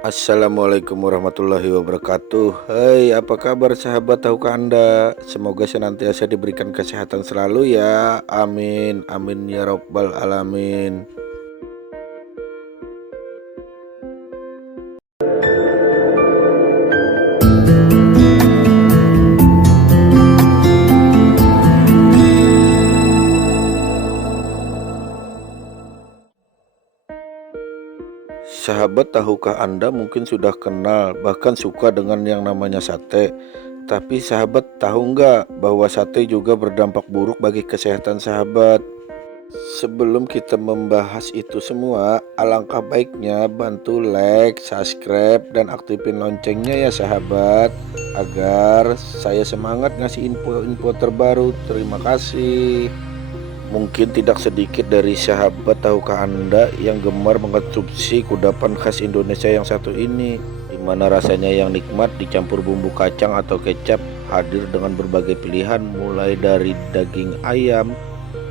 Assalamualaikum warahmatullahi wabarakatuh. Hai, apa kabar sahabat tahukah Anda? Semoga senantiasa diberikan kesehatan selalu ya. Amin, amin ya robbal alamin. Sahabat, tahukah Anda mungkin sudah kenal bahkan suka dengan yang namanya sate. Tapi sahabat tahu nggak bahwa sate juga berdampak buruk bagi kesehatan sahabat? Sebelum kita membahas itu semua, alangkah baiknya bantu like, subscribe, dan aktifin loncengnya ya sahabat, agar saya semangat ngasih info-info terbaru. Terima kasih. Mungkin tidak sedikit dari sahabat tahukah Anda yang gemar mengonsumsi kudapan khas Indonesia yang satu ini, di mana rasanya yang nikmat dicampur bumbu kacang atau kecap, hadir dengan berbagai pilihan mulai dari daging ayam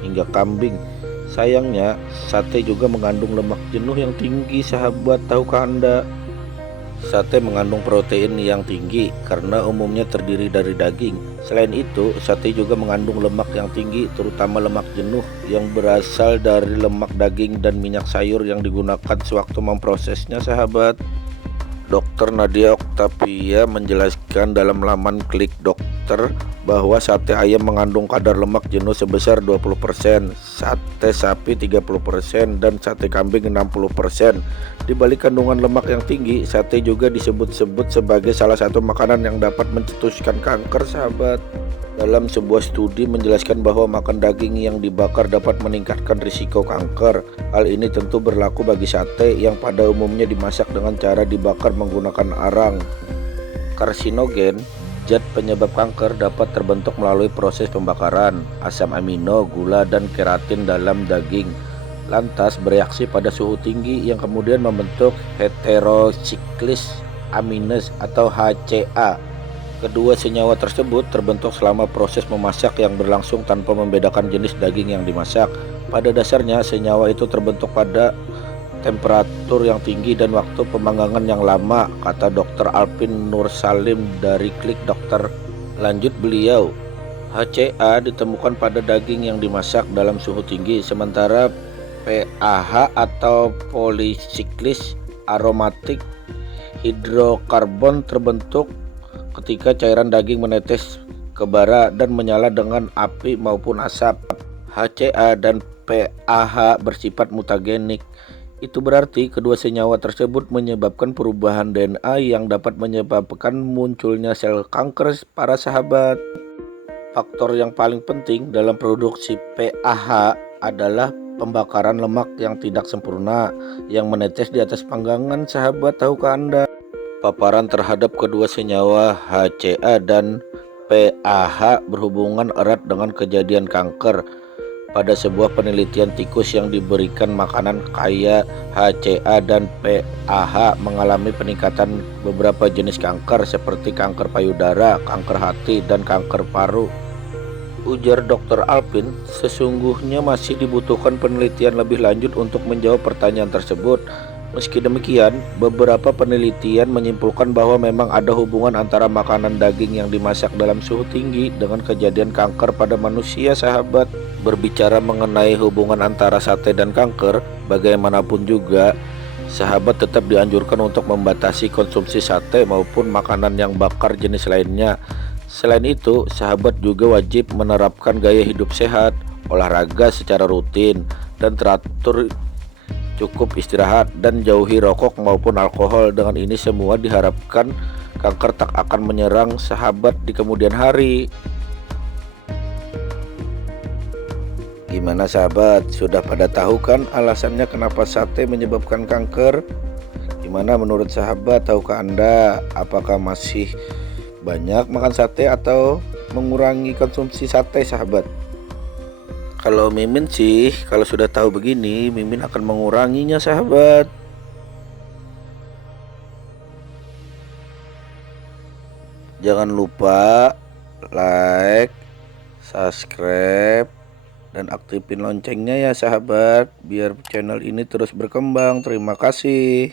hingga kambing. Sayangnya, sate juga mengandung lemak jenuh yang tinggi sahabat, tahukah Anda? Sate mengandung protein yang tinggi karena umumnya terdiri dari daging. Selain itu, sate juga mengandung lemak yang tinggi, terutama lemak jenuh yang berasal dari lemak daging dan minyak sayur yang digunakan sewaktu memprosesnya sahabat. Dr. Nadia Oktavia menjelaskan dalam laman Klik Dokter bahwa sate ayam mengandung kadar lemak jenuh sebesar 20%, sate sapi 30%, dan sate kambing 60%. Di balik kandungan lemak yang tinggi, sate juga disebut-sebut sebagai salah satu makanan yang dapat mencetuskan kanker sahabat. Dalam sebuah studi menjelaskan bahwa makan daging yang dibakar dapat meningkatkan risiko kanker. Hal ini tentu berlaku bagi sate yang pada umumnya dimasak dengan cara dibakar menggunakan arang. Karsinogen, zat penyebab kanker dapat terbentuk melalui proses pembakaran. Asam amino, gula, dan keratin dalam daging lantas bereaksi pada suhu tinggi yang kemudian membentuk heterosiklis amines atau HCA. Kedua senyawa tersebut terbentuk selama proses memasak yang berlangsung tanpa membedakan jenis daging yang dimasak. Pada dasarnya, senyawa itu terbentuk pada temperatur yang tinggi dan waktu pemanggangan yang lama, kata Dr. Alpin Nursalim dari Klik Dokter. Lanjut beliau, HCA ditemukan pada daging yang dimasak dalam suhu tinggi, sementara PAH atau polisiklis aromatik hidrokarbon terbentuk ketika cairan daging menetes ke bara dan menyala dengan api maupun asap. HCA dan PAH bersifat mutagenik. Itu berarti kedua senyawa tersebut menyebabkan perubahan DNA yang dapat menyebabkan munculnya sel kanker para sahabat. Faktor yang paling penting dalam produksi PAH adalah pembakaran lemak yang tidak sempurna yang menetes di atas panggangan sahabat, tahukah Anda? Paparan terhadap kedua senyawa HCA dan PAH berhubungan erat dengan kejadian kanker. Pada sebuah penelitian, tikus yang diberikan makanan kaya HCA dan PAH mengalami peningkatan beberapa jenis kanker seperti kanker payudara, kanker hati, dan kanker paru. Ujar Dr. Alpin, sesungguhnya masih dibutuhkan penelitian lebih lanjut untuk menjawab pertanyaan tersebut. Meski demikian, beberapa penelitian menyimpulkan bahwa memang ada hubungan antara makanan daging yang dimasak dalam suhu tinggi dengan kejadian kanker pada manusia sahabat. Berbicara mengenai hubungan antara sate dan kanker, bagaimanapun juga, sahabat tetap dianjurkan untuk membatasi konsumsi sate maupun makanan yang bakar jenis lainnya. Selain itu, sahabat juga wajib menerapkan gaya hidup sehat, olahraga secara rutin, dan teratur, cukup istirahat, dan jauhi rokok maupun alkohol. Dengan ini semua diharapkan kanker tak akan menyerang sahabat di kemudian hari. Gimana sahabat, sudah pada tahu kan alasannya kenapa sate menyebabkan kanker? Gimana menurut sahabat, tahukah Anda? Apakah masih banyak makan sate atau mengurangi konsumsi sate sahabat? Kalau Mimin sih, kalau sudah tahu begini, Mimin akan menguranginya sahabat. Jangan lupa like, subscribe, dan aktifin loncengnya ya sahabat, biar channel ini terus berkembang. Terima kasih.